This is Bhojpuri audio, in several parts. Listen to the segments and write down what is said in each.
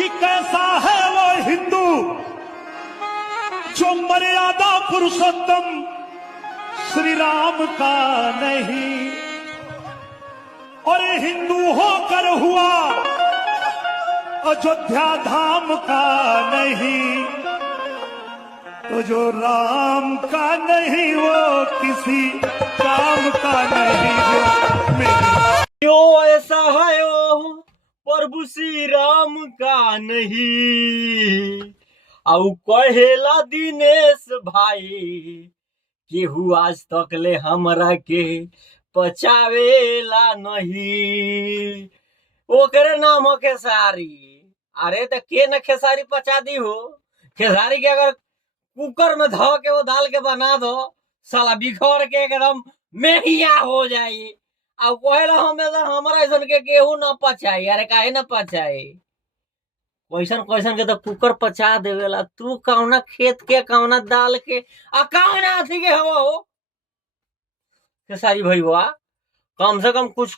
कि कैसा है वो हिंदू जो मर्यादा पुरुषोत्तम श्री राम का नहीं, और हिंदू होकर हुआ अयोध्या धाम का नहीं, तो जो राम का नहीं वो किसी काम का नहीं। जो ऐसा है वो प्रभु श्री राम का नहीं। औ कहेला दिनेश भाई केहू आज तक ले हमरा के पचावेला नहीं। ओकरे नाम हो खेसारी। अरे तो के न खेसारी पचा दी हो। खेसारी के अगर कुकर में धो के वो दाल के बना दो, साला बिखर के एकदम मेहिया हो जाई। अब कहेला हमें तो हमरा ऐसन के केहू न पचाई। अरे काहे न पचाई? कैसन कैसन के तो कुकर पचा देवेला। तू कौना खेत के, कौना दाल के, आ कौना अथी के हवा हो खेसारी भईवा। कम से कम कुछ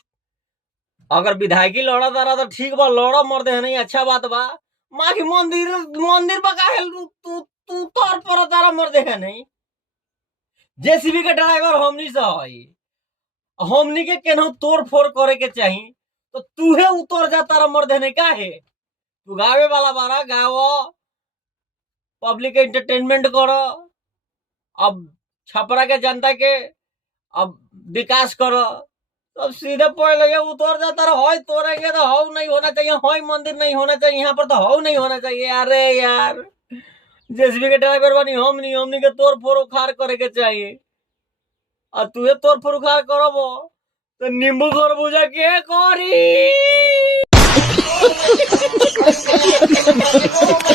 अगर विधायकी लड़ा तारा तो ठीक बा, लड़ा मर दे नहीं, अच्छा बात बा। माँ की मंदिर बका तू तू तौर पर तारा मर दे नहीं। जेसीबी के ड्राइवर हमनी से हई, हमनी के केनहू तोड़ फोड़ करे के चाही तो तूहे उतर जा तारा मर दे नहीं। काहे तू गावे वाला बारा, गावो, पब्लिक एंटरटेनमेंट करो, अब छपरा के जनता के अब विकास करो। अब सीधे पढ़ लगे उतर जाता रहा। हॉय तोड़ेंगे तो हॉ नहीं होना चाहिए, हॉय मंदिर नहीं होना चाहिए, यहाँ पर तो हॉ नहीं होना चाहिए। अरे यार जेसीबी के ड्राइवर बनी हमनी के तोड़ फोड़ उखाड़ करे के चाहिए। और तुहे तोड़ फोड़ उखाड़ करबो तो नींबू खरबूजा के करी।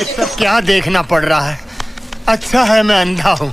सब क्या देखना पड़ रहा है। अच्छा है मैं अंधा हूँ।